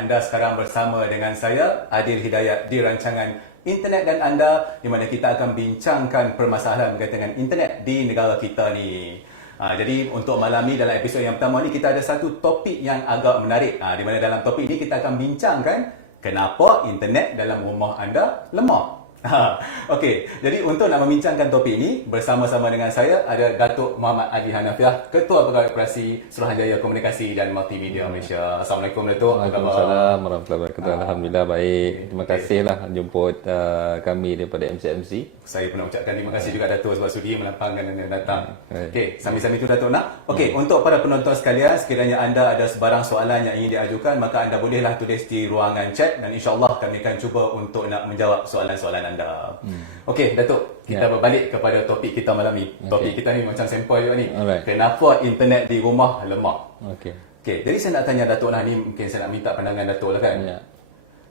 Anda sekarang bersama dengan saya, Adil Hidayat, di rancangan Internet dan Anda, di mana kita akan bincangkan permasalahan berkaitan dengan internet di negara kita ni. Jadi untuk malam ni, dalam episod yang pertama ni, kita ada satu topik yang agak menarik. Di mana dalam topik ni kita akan bincangkan kenapa internet dalam rumah anda lemah. Okey, jadi untuk nak membincangkan topik ini, bersama-sama dengan saya ada Datuk Muhammad Adi Hanafiah, Ketua Pegawai Operasi Suruhanjaya Komunikasi dan Multimedia Malaysia. Assalamualaikum Datuk. Waalaikumsalam warahmatullahi wabarakatuh. Alhamdulillah baik. Terima kasihlah jemput kami daripada MCMC. Saya pun nak ucapkan terima kasih juga Datuk sebab sudi melapangkan dan datang. Okey, sambil-sambil itu Datuk nak. Okey, untuk para penonton sekalian, sekiranya anda ada sebarang soalan yang ingin diajukan, maka anda bolehlah tulis di ruangan chat dan insya-Allah kami akan cuba untuk nak menjawab soalan-soalan anda. Okey, Datuk, kita berbalik kepada topik kita malam ni. Topik kita ni macam sempoi juga ni. Kenapa internet di rumah lemah? Okey, jadi saya nak tanya Datuk ni mungkin saya nak minta pandangan Datuk lah kan.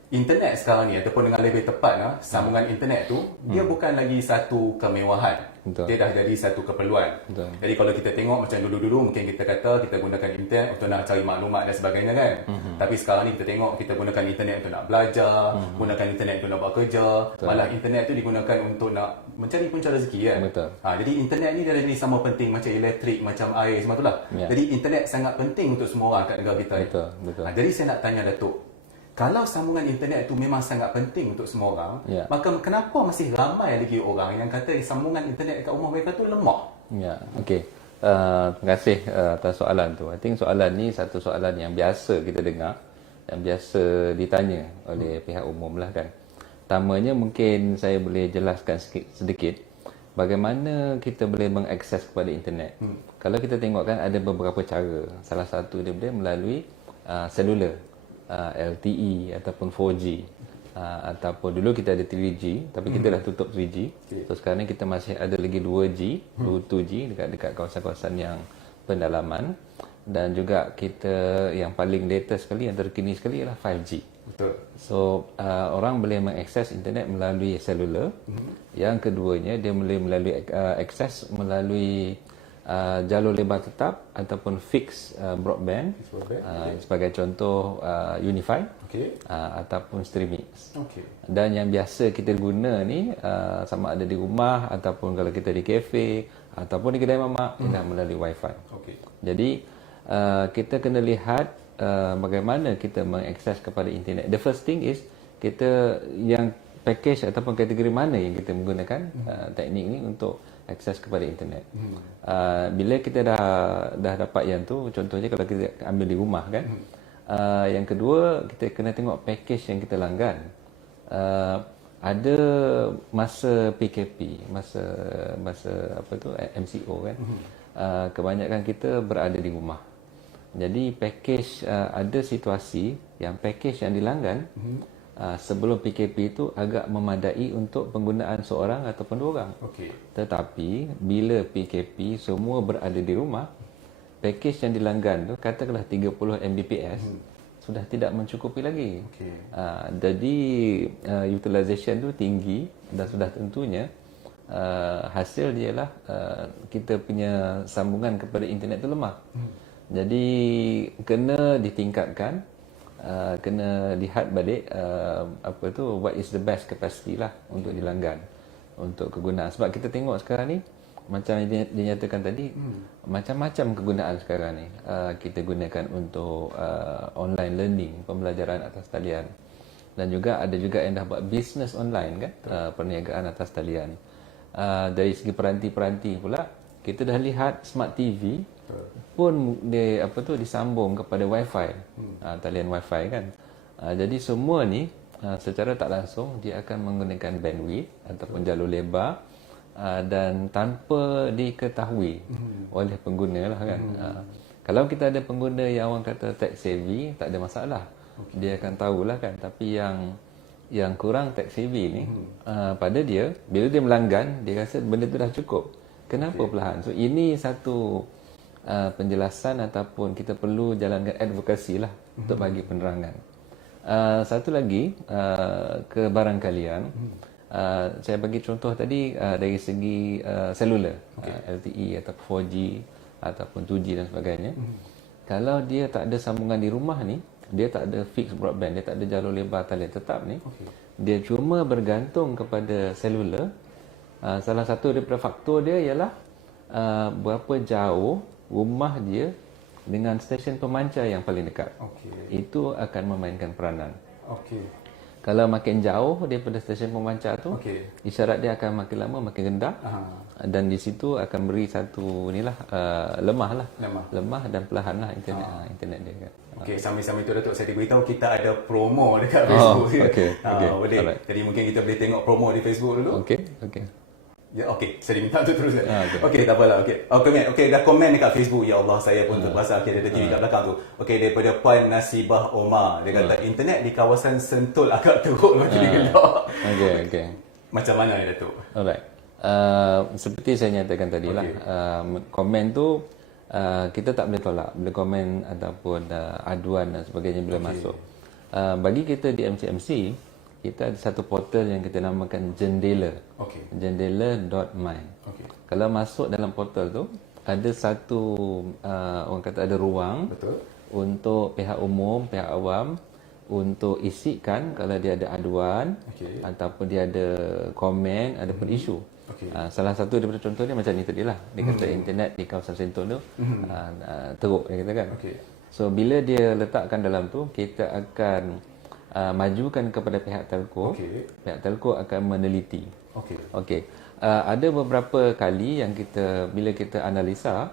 Internet sekarang ni, ataupun dengan lebih tepat sambungan internet tu, dia bukan lagi satu kemewahan. Dia dah jadi satu keperluan. Jadi kalau kita tengok macam dulu-dulu, mungkin kita kata kita gunakan internet untuk nak cari maklumat dan sebagainya kan. Tapi sekarang ni kita tengok kita gunakan internet untuk nak belajar, gunakan internet untuk nak buat kerja. Malah internet tu digunakan untuk nak mencari punca rezeki kan. Jadi internet ni dia jadi sama penting macam elektrik, macam air, semua tu lah. Jadi internet sangat penting untuk semua orang kat negara kita ni. Jadi saya nak tanya Datuk, kalau sambungan internet itu memang sangat penting untuk semua orang, maka kenapa masih ramai lagi orang yang kata sambungan internet dekat rumah mereka tu lemah? Okey. Terima kasih atas soalan tu. I think soalan ni satu soalan yang biasa kita dengar, yang biasa ditanya oleh pihak umum lah kan. Pertamanya mungkin saya boleh jelaskan sedikit bagaimana kita boleh mengakses kepada internet. Kalau kita tengok kan ada beberapa cara. Salah satu dia boleh melalui selular. LTE ataupun 4G ataupun dulu kita ada 3G tapi kita dah tutup 3G. So sekarang ni kita masih ada lagi 2G, 2G dekat kawasan-kawasan yang pendalaman, dan juga kita yang paling latest sekali, yang terkini sekali ialah 5G. So orang boleh mengakses internet melalui selular. Yang keduanya dia boleh melalui akses melalui jalur lebar tetap ataupun fixed broadband, sebagai contoh Unify, ataupun Streamix. Dan yang biasa kita guna ni sama ada di rumah ataupun kalau kita di kafe ataupun di kedai mamak, ialah melalui Wi-Fi. Jadi kita kena lihat bagaimana kita mengakses kepada internet. The first thing is kita yang package ataupun kategori mana yang kita menggunakan teknik ni untuk akses kepada internet. Bila kita dah dapat yang tu, contohnya kalau kita ambil di rumah kan, yang kedua kita kena tengok package yang kita langgan. Ada masa PKP, masa apa tu, MCO kan, kebanyakan kita berada di rumah. Jadi package, ada situasi yang package yang dilanggan sebelum PKP itu agak memadai untuk penggunaan seorang ataupun dua orang. Tetapi bila PKP semua berada di rumah, package yang dilanggan tu katakanlah 30 Mbps sudah tidak mencukupi lagi. Jadi utilization tu tinggi dan sudah tentunya hasil dia lah kita punya sambungan kepada internet tu lemah. Jadi kena ditingkatkan, kena lihat balik apa tu, what is the best capacity lah untuk dilanggan untuk kegunaan. Sebab kita tengok sekarang ni macam yang dinyatakan tadi, macam-macam kegunaan sekarang ni kita gunakan untuk online learning, pembelajaran atas talian, dan juga ada juga yang dah buat business online kan, perniagaan atas talian. Dari segi peranti-peranti pula, kita dah lihat smart TV pun dia apa tu disambung kepada Wi-Fi, talian Wi-Fi kan. Jadi semua ni secara tak langsung dia akan menggunakan bandwidth ataupun jalur lebar, dan tanpa diketahui oleh pengguna lah kan. Kalau kita ada pengguna yang orang kata tech savvy, tak ada masalah, dia akan tahulah kan. Tapi yang kurang tech savvy ni, pada dia bila dia melanggan, dia rasa benda tu dah cukup. Kenapa perlahan? So ini satu penjelasan ataupun kita perlu jalankan advokasi lah untuk bagi penerangan. Satu lagi kebarangkalian, saya bagi contoh tadi dari segi selular, LTE atau 4G ataupun 2G dan sebagainya. Kalau dia tak ada sambungan di rumah ni, dia tak ada fixed broadband, dia tak ada jalur lebar talian tetap ni. Okey. Dia cuma bergantung kepada selular. Salah satu daripada faktor dia ialah berapa jauh rumah dia dengan stesen pemancar yang paling dekat. Okey. Itu akan memainkan peranan. Okey. Kalau makin jauh daripada stesen pemancar tu, Okey. isyarat dia akan makin lama makin rendah. Dan di situ akan beri satu lemah dan perlahan lah internet dia kan. Okey, sambil-sambil tu Datuk, saya diberitahu kita ada promo dekat Facebook. okey. Boleh. Alright. Jadi mungkin kita boleh tengok promo di Facebook dulu. Okey. Ya, okey. Saya diminta untuk teruskan. Okey. Okey, tak apalah. Okey. Okey, dah komen dekat Facebook. Ya Allah, saya pun terpaksa akhirnya ada TV kat belakang tu. Okey, daripada Puan Nasibah Omar. Dia kata internet di kawasan Sentul agak teruk makin gelap. Okey. Macam mana ni, Datuk? Alright. Seperti saya nyatakan tadi lah, komen tu kita tak boleh tolak, boleh komen ataupun aduan dan sebagainya bila masuk. Bagi kita di MCMC, kita ada satu portal yang kita namakan Jendela. Jendela.my. Kalau masuk dalam portal tu, ada satu orang kata ada ruang. Betul. Untuk pihak umum, pihak awam untuk isikan kalau dia ada aduan ataupun dia ada komen, ada pun isu. Salah satu daripada contoh dia macam ni tadi lah. Dia kata internet di kawasan Sentul tu teruk, dia kata kan. So bila dia letakkan dalam tu, kita akan majukan kepada pihak telco. Pihak telco akan meneliti. Ada beberapa kali yang bila kita analisa,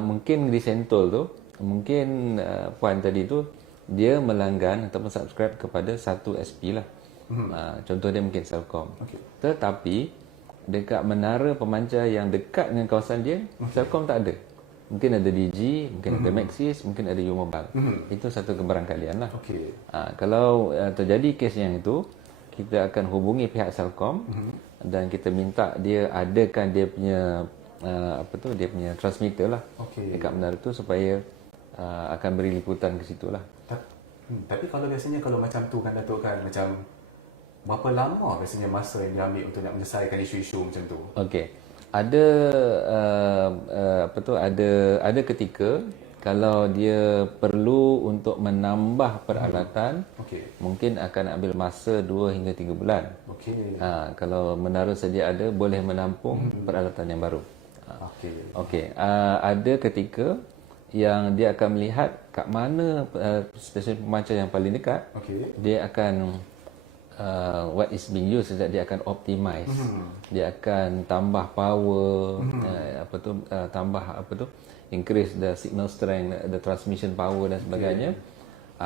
mungkin di Sentul tu, mungkin puan tadi tu dia melanggan ataupun subscribe kepada satu SP lah. Contoh dia mungkin Celcom. Tetapi dekat menara pemancar yang dekat dengan kawasan dia, Celcom tak ada. Mungkin ada Digi, mungkin ada Maxis, mungkin ada U-Mobile. Itu satu kebarangkalian lah. Kalau terjadi kes yang itu, kita akan hubungi pihak Celcom dan kita minta dia adakan dia punya dia punya transmitter lah dekat menara tu supaya akan beri liputan ke situ lah. Tapi kalau biasanya kalau macam tu kan Datuk kan, macam berapa lama biasanya masa yang diambil untuk nak menyelesaikan isu-isu macam tu? Ada ada ketika kalau dia perlu untuk menambah peralatan, mungkin akan ambil masa 2 hingga 3 bulan. Kalau menara sedia ada, boleh menampung peralatan yang baru. Ada ketika yang dia akan melihat kat mana stesen pemancar yang paling dekat. Dia akan what is being used, dia akan optimize. Dia akan tambah power, increase the signal strength, the transmission power dan sebagainya.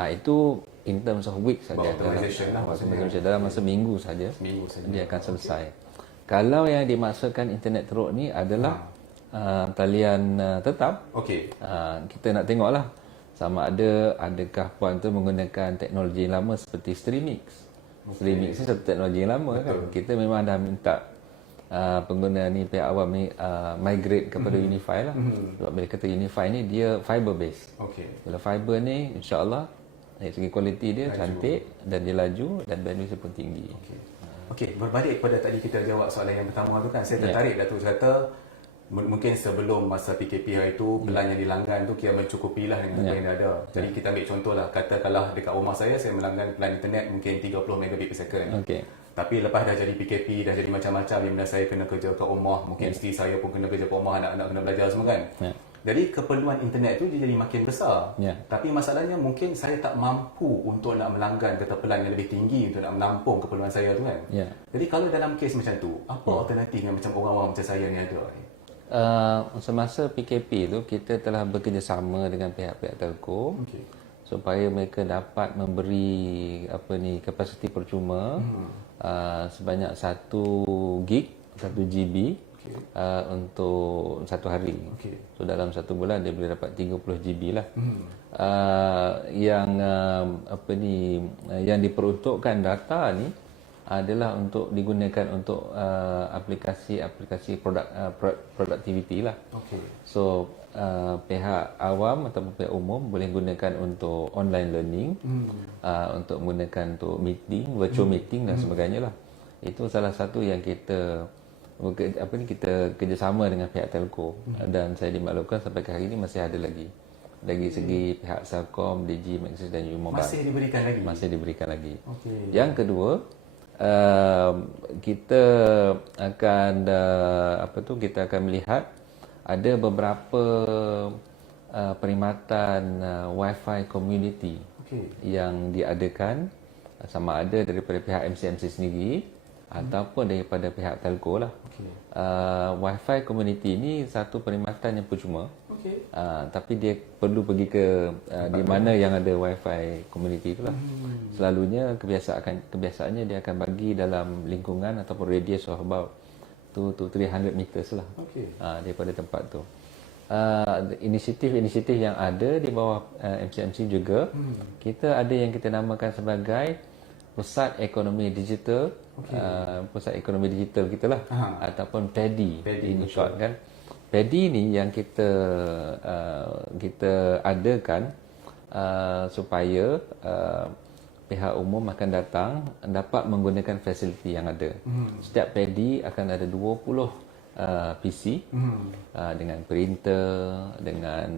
Itu in terms of weeks saja, dalam masa minggu saja dia akan selesai. Kalau yang dimaksudkan internet teruk ni adalah talian tetap, kita nak tengoklah sama adakah puan tu menggunakan teknologi lama seperti Streamix. Streamix ni satu teknologi yang lama kan. Kita memang dah minta pengguna ni, pihak awam ni migrate kepada Unify lah. Sebab bila kata Unify ni dia fiber base. Kalau fiber ni insya-Allah dari segi kualiti dia cantik dan dia laju dan bandwidth pun tinggi. Berbalik kepada tadi kita jawab soalan yang pertama tu kan, saya tertarik Datuk kata mungkin sebelum masa PKP hari tu pelan yang dilanggan tu kira mencukupi lah dengan apa yang dah ada. Jadi kita ambil contoh lah, katakanlah dekat rumah saya melanggan pelan internet mungkin 30 megabit per second. Tapi lepas dah jadi PKP, dah jadi macam-macam, yang mana saya kena kerja kat rumah, mungkin isteri saya pun kena kerja kat rumah, anak-anak kena belajar semua kan. Jadi keperluan internet tu dia jadi makin besar. Tapi masalahnya mungkin saya tak mampu untuk nak melanggan ketepelan yang lebih tinggi untuk nak menampung keperluan saya tu kan. Jadi kalau dalam kes macam tu, apa alternatif yang macam orang-orang macam saya ni ada? Semasa PKP tu kita telah bekerjasama dengan pihak-pihak telco supaya mereka dapat memberi kapasiti percuma sebanyak 1 gig, 1 GB untuk satu hari. So dalam satu bulan dia boleh dapat 30 GB lah. Yang diperuntukkan data ni adalah untuk digunakan untuk aplikasi productivity lah. So pihak awam ataupun pihak umum boleh gunakan untuk online learning, untuk menggunakan untuk meeting, virtual meeting dan sebagainya lah. Itu salah satu yang kita kerjasama dengan pihak telco dan saya dimaklumkan sampai ke hari ini masih ada lagi. Dari segi pihak Celcom, Digi, Maxis dan U-Mobile. Masih diberikan lagi? Masih diberikan lagi. Okey. Yang kedua, kita akan kita akan melihat ada beberapa perkhidmatan Wi-Fi community yang diadakan, sama ada daripada pihak MCMC sendiri ataupun daripada pihak telco lah. Wi-Fi community ni satu perkhidmatan yang percuma. Tapi dia perlu pergi ke di mana yang ada Wi-Fi community itulah. Selalunya kebiasaannya dia akan bagi dalam lingkungan ataupun radius of about 2 to 300 meters lah daripada tempat tu. Inisiatif-inisiatif yang ada di bawah MCMC juga, kita ada yang kita namakan sebagai Pusat Ekonomi Digital, Pusat Ekonomi Digital kita lah, ataupun PADI in short kan. PADI ni yang kita adakan supaya pihak umum akan datang dapat menggunakan fasiliti yang ada. Setiap PADI akan ada 20 PC dengan printer, dengan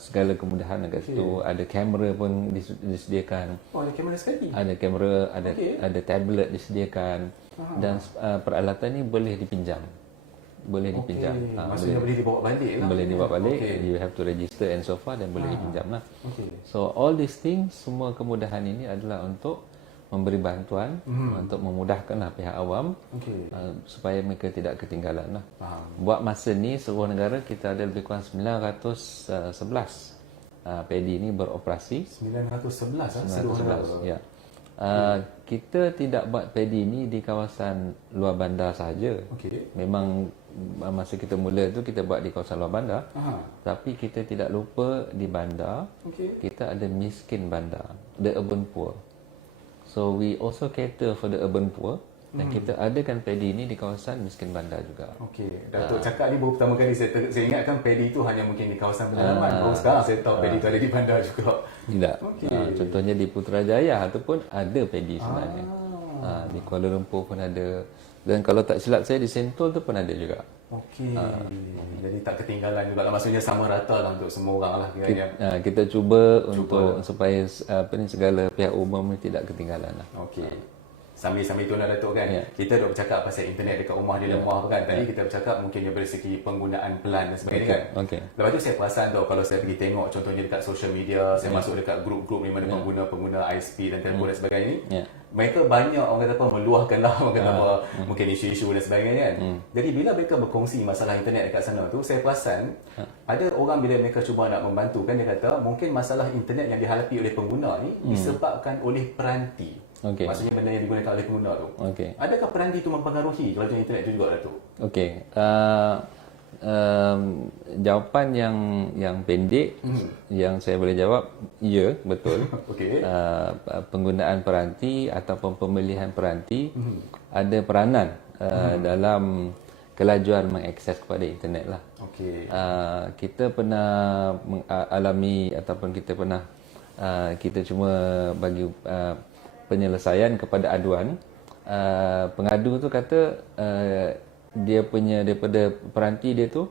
segala kemudahan dekat situ. Ada kamera pun disediakan. Oh, ada kamera sekali? Ada kamera, ada tablet disediakan. Dan peralatan ni boleh dipinjam. Maksudnya boleh dibawa balik lah. Boleh dibawa balik. You have to register and so far, dan boleh dipinjam lah. So all these things, semua kemudahan ini adalah untuk memberi bantuan, untuk memudahkanlah pihak awam supaya mereka tidak ketinggalan lah. Buat masa ni seluruh negara kita ada lebih kurang 911 PADI ini beroperasi. 911 seluruh negara. Ya. Kita tidak buat PADI ini di kawasan luar bandar sahaja. Memang masa kita mula tu kita buat di kawasan luar bandar. Tapi kita tidak lupa di bandar. Kita ada miskin bandar, the urban poor. So we also cater for the urban poor. Dan kita adakan PADI ini di kawasan miskin bandar juga. Datuk cakap ni baru pertama kali saya ingatkan PADI itu hanya mungkin di kawasan pedalaman. Baru sekarang saya tahu PADI itu ada di bandar juga. Tidak. Contohnya di Putrajaya ataupun ada PADI sebenarnya. Di Kuala Lumpur pun ada. Dan kalau tak silap saya di Sentul tu pun ada juga. Jadi tak ketinggalan juga lah. Maksudnya sama rata lah untuk semua orang lah. Kita cuba untuk supaya segala pihak umum ni tidak ketinggalan lah. Sambil-sambil tu lah Datuk kan, kita dah bercakap pasal internet dekat rumah dia lemah kan. Tadi kita bercakap mungkin dari segi penggunaan pelan dan sebagainya kan. Lepas tu saya perasan tau, kalau saya pergi tengok contohnya dekat social media, saya masuk dekat grup-grup ni mana pengguna-pengguna ISP dan telefon dan sebagainya ni, mereka banyak orang kata apa meluahkanlah orang kata apa mungkin isu-isu dan sebagainya kan. Jadi bila mereka berkongsi masalah internet dekat sana tu, saya perasan ada orang bila mereka cuba nak membantu kan, dia kata mungkin masalah internet yang dihadapi oleh pengguna ni disebabkan oleh peranti. Maksudnya benda yang digunakan oleh pengguna tu. Adakah peranti itu mempengaruhi kelajuan internet itu juga Datuk? Jawapan yang pendek yang saya boleh jawab, ya, betul. Penggunaan peranti ataupun pemilihan peranti ada peranan dalam kelajuan mengakses kepada internet lah. Kita pernah mengalami ataupun kita cuma bagi penyelesaian kepada aduan. Pengadu tu kata dia punya daripada peranti dia tu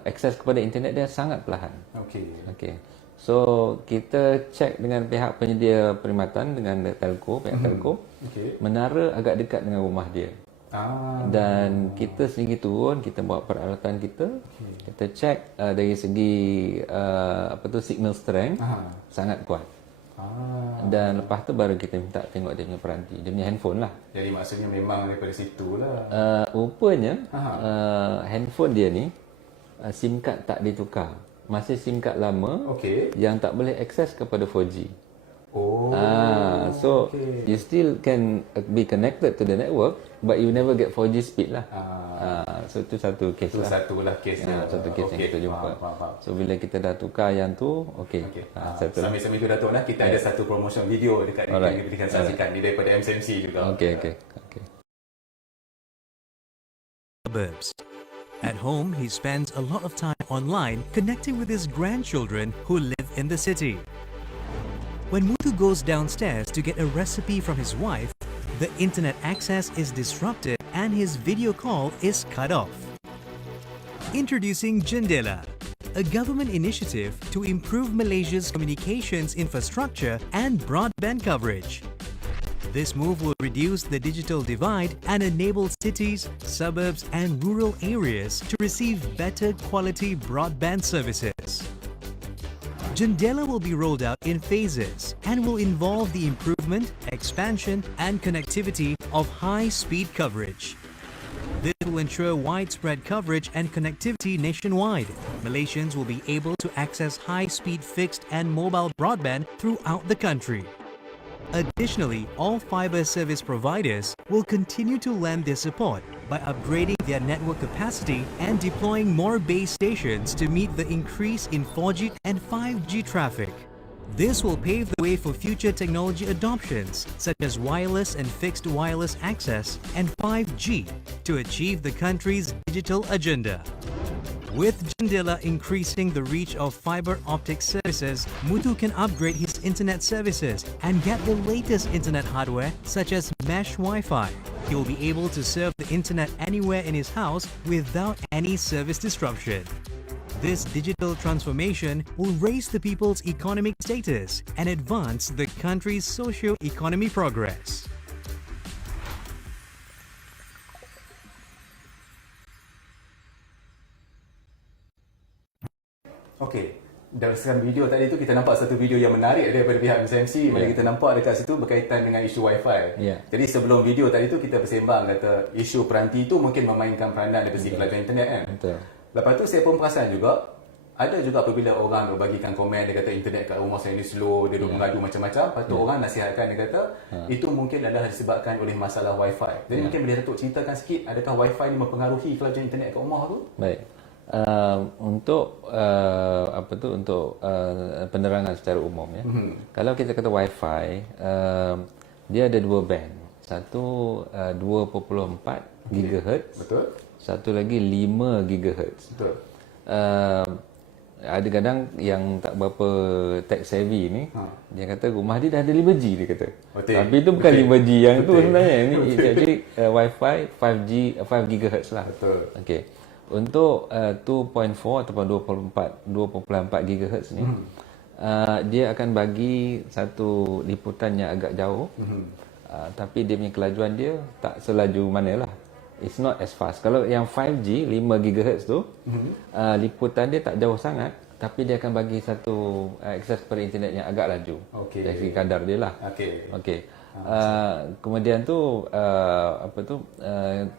akses kepada internet dia sangat perlahan. So kita cek dengan pihak penyedia perkhidmatan, dengan telco, pihak telco, menara agak dekat dengan rumah dia. Dan kita sendiri turun, kita bawa peralatan kita, kita cek dari segi signal strength sangat kuat. Dan lepas tu baru kita minta tengok dia punya peranti, dia punya handphone lah. Jadi maksudnya memang daripada situ lah. Rupanya handphone dia ni SIM card tak ditukar, masih SIM card lama yang tak boleh akses kepada 4G. So you still can be connected to the network, but you never get 4G speed lah. So itu satu kes lah. Satu kes yang kita jumpa. So bila kita dah tukar yang tu, sambil-sambil tu Datuk, kita ada satu promotion video dekat yang diberikan saksikan ni daripada MCMC juga. Suburbs. At home, he spends a lot of time online connecting with his grandchildren who live in the city. When Muthu goes downstairs to get a recipe from his wife, the internet access is disrupted and his video call is cut off. Introducing Jendela, a government initiative to improve Malaysia's communications infrastructure and broadband coverage. This move will reduce the digital divide and enable cities, suburbs, and rural areas to receive better quality broadband services. Jendela will be rolled out in phases and will involve the improvement, expansion, and connectivity of high-speed coverage. This will ensure widespread coverage and connectivity nationwide. Malaysians will be able to access high-speed fixed and mobile broadband throughout the country. Additionally, all fiber service providers will continue to lend their support by upgrading their network capacity and deploying more base stations to meet the increase in 4G and 5G traffic. This will pave the way for future technology adoptions such as wireless and fixed wireless access and 5G to achieve the country's digital agenda. With Jendela increasing the reach of fiber optic services, Mutu can upgrade his internet services and get the latest internet hardware such as mesh Wi-Fi. He will be able to surf the internet anywhere in his house without any service disruption. This digital transformation will raise the people's economic status and advance the country's socio-economic progress. Okey. Dalam video tadi tu kita nampak satu video yang menarik daripada pihak MCMC. Bila kita nampak dekat situ berkaitan dengan isu Wi-Fi. Jadi sebelum video tadi tu kita bersembang kata isu peranti tu mungkin memainkan peranan dari segi kelajuan internet kan. Betul. Lepas tu saya pun perasan juga ada juga apabila orang berbagikan komen dia kata internet kat rumah saya ni slow, dia duk mengadu macam-macam. Lepas tu orang nasihatkan dia kata itu mungkin adalah disebabkan oleh masalah Wi-Fi. Jadi mungkin boleh Datuk ceritakan sikit adakah Wi-Fi ni mempengaruhi kelajuan internet kat rumah tu? Baik. Untuk penerangan secara umum ya. Kalau kita kata Wi-Fi, dia ada dua band. Satu 2.4 GHz. Betul. Satu lagi 5 GHz. Betul. Ada kadang yang tak berapa tech savvy ni, dia kata rumah dia dah ada 5G dia kata. Betul. Tapi itu bukan 5G yang tu sebenarnya. Ini Betul. Wi-Fi 5 GHz lah. Betul. Okey. Untuk 2.4 ataupun 2.4 GHz ni, dia akan bagi satu liputan yang agak jauh, tapi dia punya kelajuan dia tak selaju manalah. It's not as fast. Kalau yang 5G 5 GHz tu, liputan dia tak jauh sangat, tapi dia akan bagi satu akses kepada internet yang agak laju. Okey. Dari segi kadar dia lah. Okey. Kemudian tu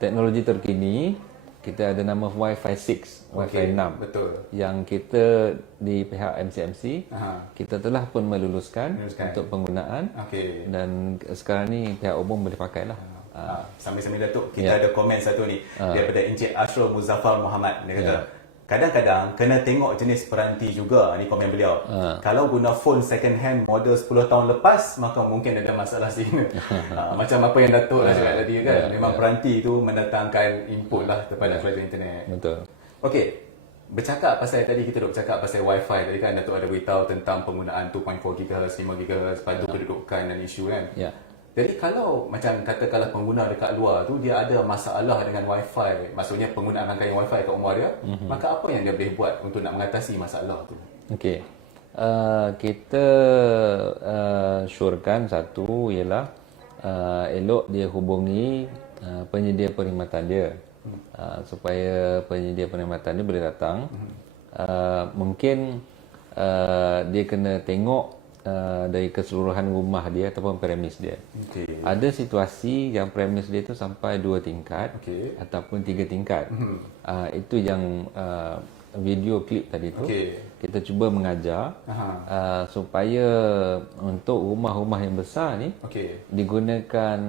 teknologi terkini kita ada nama Wi-Fi 6, Wi-Fi 6. Betul. Yang kita di pihak MCMC kita telah pun meluluskan untuk penggunaan. Dan sekarang ni pihak umum boleh pakai lah. Sambil-sambil Datuk, kita ada komen satu ni daripada Encik Ashrul Muzaffar Muhammad. Dia kata kadang-kadang kena tengok jenis peranti juga. Ni komen beliau. Kalau guna phone second hand model 10 tahun lepas, maka mungkin ada masalah sini. Macam apa yang Datuk dah cakap tadi kan. Memang peranti tu mendatangkan input lah kepada kelajuan internet. Betul. Okey. Bercakap pasal tadi kita duk cakap pasal Wi-Fi tadi kan, Datuk ada beritahu tentang penggunaan 2.4 GHz, 5 GHz, padu kedudukan dan isu kan. Jadi kalau macam katakanlah pengguna dekat luar tu dia ada masalah dengan Wi-Fi, maksudnya penggunaan rangkaian Wi-Fi kat rumah dia, maka apa yang dia boleh buat untuk nak mengatasi masalah tu? Okey. Kita syorkan satu ialah elok dia hubungi penyedia perkhidmatan dia, supaya penyedia perkhidmatan dia boleh datang. Mungkin dia kena tengok dari keseluruhan rumah dia ataupun premis dia. Ada situasi yang premis dia tu sampai 2 tingkat ataupun 3 tingkat. Itu yang video klip tadi tu kita cuba mengajar supaya untuk rumah-rumah yang besar ni digunakan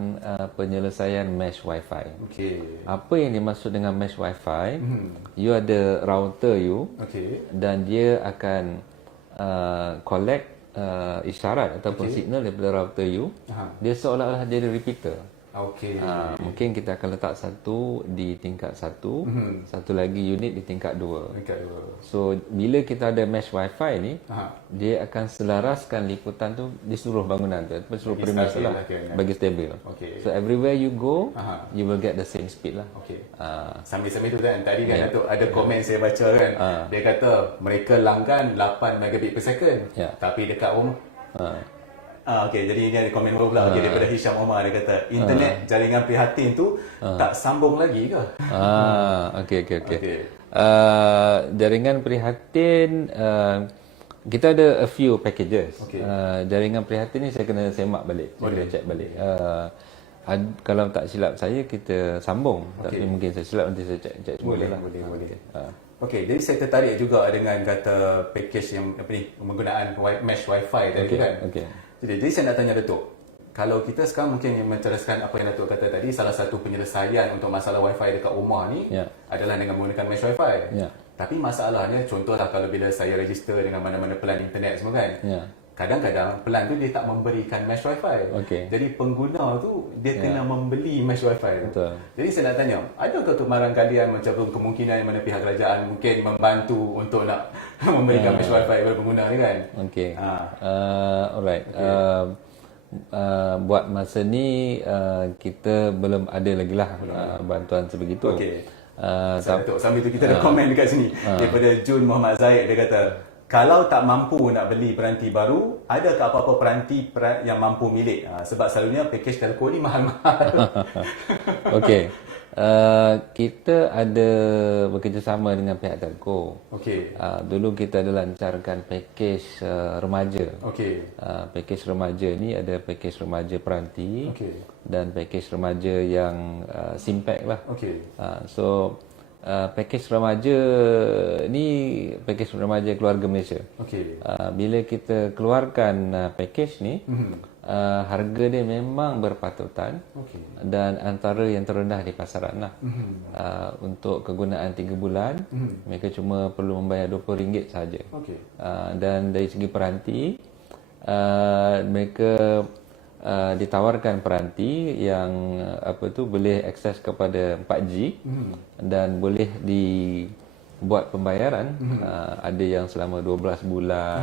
penyelesaian mesh Wi-Fi. Apa yang dimaksud dengan mesh Wi-Fi? You ada router you dan dia akan collect isyarat ataupun signal daripada router you. Dia seolah-olah dia ada repeater. Okey. Mungkin kita akan letak satu di tingkat 1, satu lagi unit di tingkat 2. Dekat dua. So bila kita ada mesh wifi ni, Aha. dia akan selaraskan liputan tu di seluruh bangunan tu, ataupun seluruh Bagi premise stabil lah, lah kira-kira. bagi stabil. Okey. So everywhere you go, Aha. you will get the same speed lah. Okey. Ah, Sambil-sambil tu kan, tadi kan Ya. Datuk ada komen saya baca kan. Dia kata mereka langgan 8 megabit per second. Ya. Tapi dekat rumah ah, okey, jadi ini ada komen baru pula. Okey, daripada Hisham Omar, dia kata internet jaringan prihatin tu tak sambung lagi ke? okey. Okey. Jaringan prihatin, kita ada a few packages. Okey. Jaringan prihatin ni saya kena semak balik, saya kena check balik. Kalau tak silap saya kita sambung, tapi mungkin saya silap, nanti saya check semula lah. Boleh. Okey, jadi saya tertarik juga dengan kata package yang apa ni, penggunaan mesh wifi tadi kan. Okey. Jadi saya nak tanya Datuk, kalau kita sekarang mungkin yang menceraskan apa yang Datuk kata tadi, salah satu penyelesaian untuk masalah wifi dekat rumah ni Ya. adalah dengan menggunakan mesh wifi. Ya. Tapi masalahnya, contohlah kalau bila saya register dengan mana-mana pelan internet semua kan, Ya. kadang-kadang pelan tu dia tak memberikan mesh wifi. Okey. Jadi pengguna tu dia kena membeli mesh wifi. Betul. Jadi saya nak tanya, adakah kemaran kalian macam tu kemungkinan mana pihak kerajaan mungkin membantu untuk nak memberikan mesh wifi kepada pengguna ni kan? Okey. Ah. Alright. Buat masa ni kita belum ada lagi lah bantuan sebegitu. Okey. Tapi Sambil tu kita ada komen dekat sini daripada Jun Muhammad Zaid, dia kata kalau tak mampu nak beli peranti baru, adakah apa-apa peranti yang mampu milik? Sebab selalunya package telco ni mahal-mahal. okey. Kita ada bekerjasama dengan pihak telco. Okey. Dulu kita ada lancarkan package remaja. Okey. Package remaja ni ada package remaja peranti Okey. dan package remaja yang SIM-pack lah. Okey. So package remaja ni package remaja keluarga Malaysia. Okey. Bila kita keluarkan package ni, harga dia memang berpatutan Okey. dan antara yang terendah di pasaran lah. Untuk kegunaan 3 bulan, mereka cuma perlu membayar RM20 sahaja. Okey. Dan dari segi peranti, mereka ditawarkan peranti yang boleh akses kepada 4G dan boleh dibuat pembayaran. Ada yang selama 12 bulan,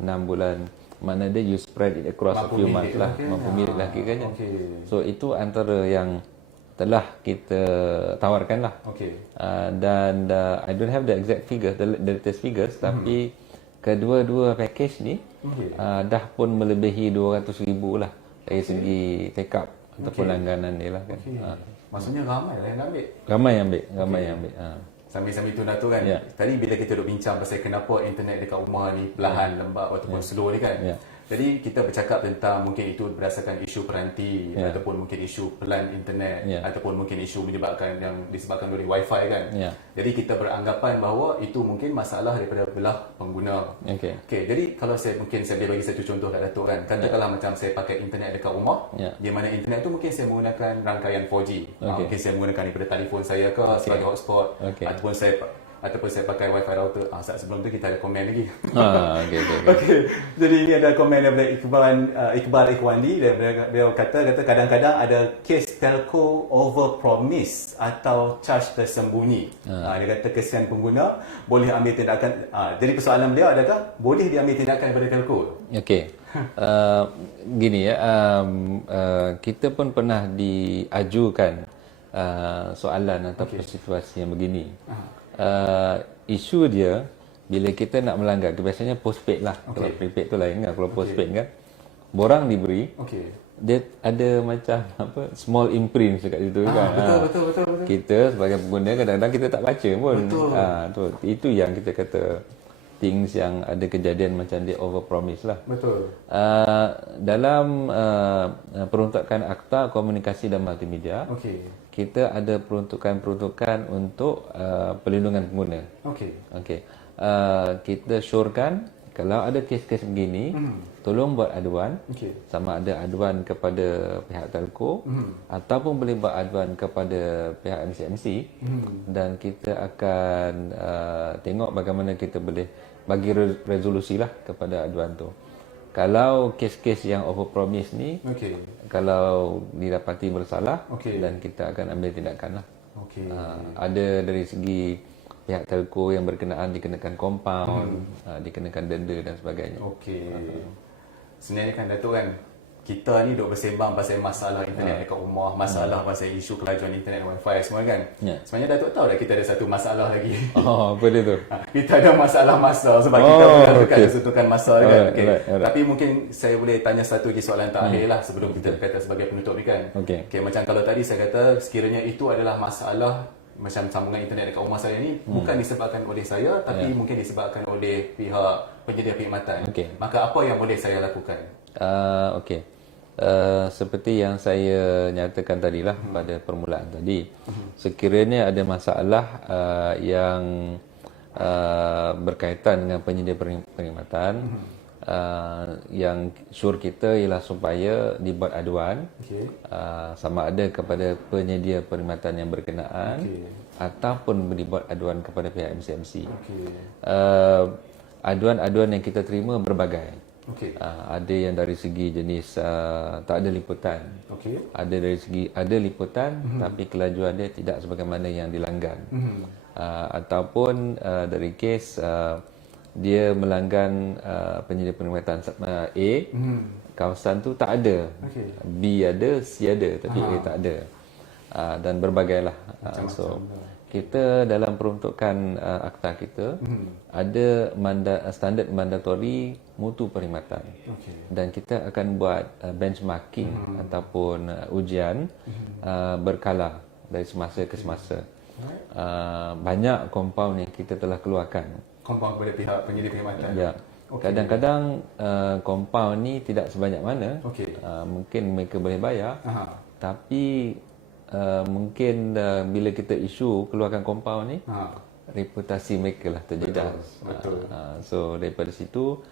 6 bulan. Mana dia you spread it across a few months lah, mampu milik lah kiranya. So itu antara yang telah kita tawarkan lah. Dan I don't have the exact figures, the latest figures, tapi kedua-dua package ni dah pun melebihi 200,000 lah dari segi take up ataupun langganan dia lah kan. Maksudnya ramai lah yang ambil. Ramai yang ambil. Sambil-sambil tu Datuk kan, Ya. tadi bila kita duk bincang pasal kenapa internet dekat rumah ni perlahan, lambat ataupun slow ni kan. Ya. Jadi kita bercakap tentang mungkin itu berdasarkan isu peranti ataupun mungkin isu pelan internet ataupun mungkin isu yang disebabkan oleh wifi kan. Ya. Jadi kita beranggapan bahawa itu mungkin masalah daripada belah pengguna. Okey. Jadi kalau saya boleh bagi satu contoh kat Datuk kan. Katakanlah macam saya pakai internet dekat rumah, Ya. di mana internet tu mungkin saya menggunakan rangkaian 4G. Okey. Mungkin saya menggunakan daripada telefon saya ke sebagai hotspot Okey. ataupun saya pakai wifi router. Saat sebelum tu kita ada komen lagi. Okey. Okey. Jadi ini ada komen daripada Iqbal Ikhwandi. Dia kata kadang-kadang ada kes telco over promise atau charge tersembunyi. Dia kata kesian pengguna boleh ambil tindakan. Jadi persoalan beliau adakah boleh diambil tindakan daripada telco? Okey. Gini ya, kita pun pernah diajukan soalan ataupun situasi yang begini. Isu dia bila kita nak melanggar, biasanya postpaid lah. Kalau prepaid tu lain kan. Kalau postpaid kan, borang diberi, dia ada macam small imprint dekat situ kan. Betul. Kita sebagai pengguna kadang-kadang kita tak baca pun. Itu yang kita kata things yang ada kejadian macam dia over promise lah. Betul. Dalam peruntukan Akta Komunikasi dan Multimedia, kita ada peruntukan untuk perlindungan pengguna. Okey. Kita syorkan kalau ada kes-kes begini, tolong buat aduan. Sama ada aduan kepada pihak telco ataupun boleh buat aduan kepada pihak MCMC, dan kita akan tengok bagaimana kita boleh bagi resolusi lah kepada aduan tu. Kalau kes-kes yang overpromise ni, Okey. kalau didapati bersalah, Okey. dan kita akan ambil tindakan lah. Okey. Ada dari segi pihak telco yang berkenaan dikenakan compound, dikenakan denda dan sebagainya. Okey. Sebenarnya kan Datuk kan, kita ni duk bersembang pasal masalah internet dekat rumah, masalah pasal isu kelajuan internet wifi semua kan. Ya. Sebenarnya Datuk tahu tak kita ada satu masalah lagi. Oh, apa dia tu? Kita ada masalah masa sebab kita pernah dekat okey. kesuntukan masa kan. Okay. Alright. Tapi mungkin saya boleh tanya satu lagi soalan terakhir lah sebelum kita kata sebagai penutup ni kan. Okey. Okay, macam kalau tadi saya kata sekiranya itu adalah masalah macam sambungan internet dekat rumah saya ni bukan disebabkan oleh saya tapi mungkin disebabkan oleh pihak penyedia perkhidmatan. Okey. Maka apa yang boleh saya lakukan? Okey. Seperti yang saya nyatakan tadilah pada permulaan tadi, sekiranya ada masalah yang berkaitan dengan penyedia perkhidmatan, yang sure kita ialah supaya dibuat aduan, Okey. sama ada kepada penyedia perkhidmatan yang berkenaan, ataupun dibuat aduan kepada pihak MCMC. Okey. Aduan-aduan yang kita terima berbagai. Okey. Ada yang dari segi jenis tak ada liputan. Okey. Ada dari segi ada liputan tapi kelajuan dia tidak sebagaimana yang dilanggan. Ataupun dari kes dia melanggan penyedia perkhidmatan A, kawasan tu tak ada. Okey. B ada, C ada tapi A tak ada. Dan berbagailah. So kita dalam peruntukan akta kita ada standard mandatori mutu perkhidmatan. Okey. Dan kita akan buat benchmarking ataupun ujian berkala dari semasa ke semasa. Banyak compound yang kita telah keluarkan. Kompaun kepada pihak penyedia perkhidmatan. Ya. Okey. Kadang-kadang compound ni tidak sebanyak mana. Okey. Mungkin mereka boleh bayar. Aha. Tapi mungkin bila kita isu keluarkan compound ni, Ha. reputasi mereka lah terjejas. Betul. So daripada situ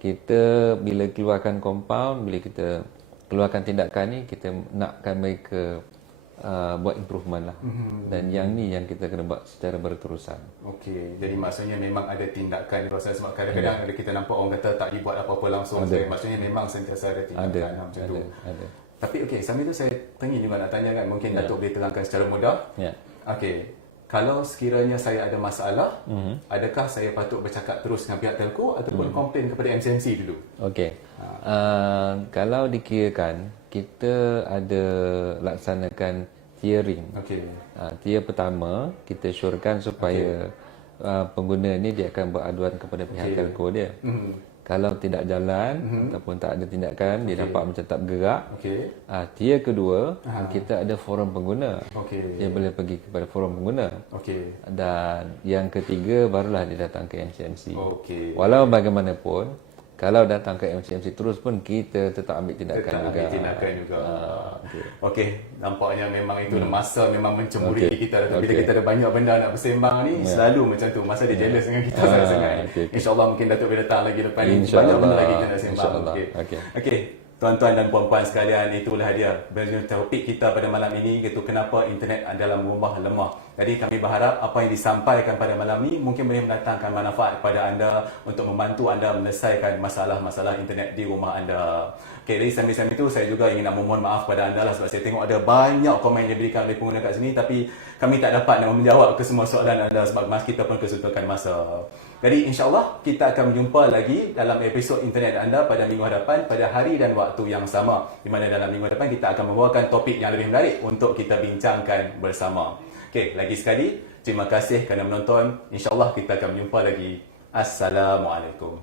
kita bila keluarkan compound, bila kita keluarkan tindakan ni, kita nakkan mereka buat improvement lah. Dan yang ni yang kita kena buat secara berterusan. Okey, jadi maksudnya memang ada tindakan proses sebab kadang-kadang kita nampak orang kata tak dibuat apa-apa langsung. Ada. Maksudnya memang sentiasa ada tindakan macam tu. Ada. Tapi okey, sambil tu saya teringin juga nak tanya kan, mungkin Datuk boleh terangkan secara mudah. Ya. Okey, kalau sekiranya saya ada masalah, adakah saya patut bercakap terus dengan pihak telco ataupun komplain kepada MCMC dulu? Okey. Kalau dikirakan kita ada laksanakan tiering. Okey. Tier pertama kita syorkan supaya pengguna ni dia akan beraduan kepada pihak telco dia. Kalau tidak jalan ataupun tak ada tindakan, dia dapat macam tak bergerak. Okey. Tier kedua kita ada forum pengguna. Okey. Dia boleh pergi kepada forum pengguna. Okey. Dan yang ketiga barulah dia datang ke MCMC. Okey. Walau bagaimanapun, kalau datang ke MCMC terus pun kita tetap ambil tindakan Tetap juga. ambil tindakan juga. Okey, nampaknya memang itu masa memang mencemburi kita. Bila kita ada banyak benda nak bersembang ni, selalu macam tu. Masa dia jealous dengan kita sangat-sangat. InsyaAllah mungkin Datuk boleh datang lagi lepas ni. Banyak benda lagi kita nak sembang. Okey. Tuan-tuan dan puan-puan sekalian, itulah dia topik kita pada malam ini, iaitu kenapa internet dalam rumah lemah. Jadi kami berharap apa yang disampaikan pada malam ini mungkin boleh mendatangkan manfaat kepada anda untuk membantu anda menyelesaikan masalah-masalah internet di rumah anda. Okey, dari sambil-sambil itu saya juga ingin nak memohon maaf kepada anda lah sebab saya tengok ada banyak komen yang diberikan oleh pengguna kat sini tapi kami tak dapat nak menjawab ke semua soalan anda sebab kita pun kesuntukan masa. Jadi insyaAllah kita akan berjumpa lagi dalam episod internet anda pada minggu hadapan pada hari dan waktu yang sama. Di mana dalam minggu hadapan kita akan membawakan topik yang lebih menarik untuk kita bincangkan bersama. Okey, lagi sekali terima kasih kerana menonton. InsyaAllah kita akan berjumpa lagi. Assalamualaikum.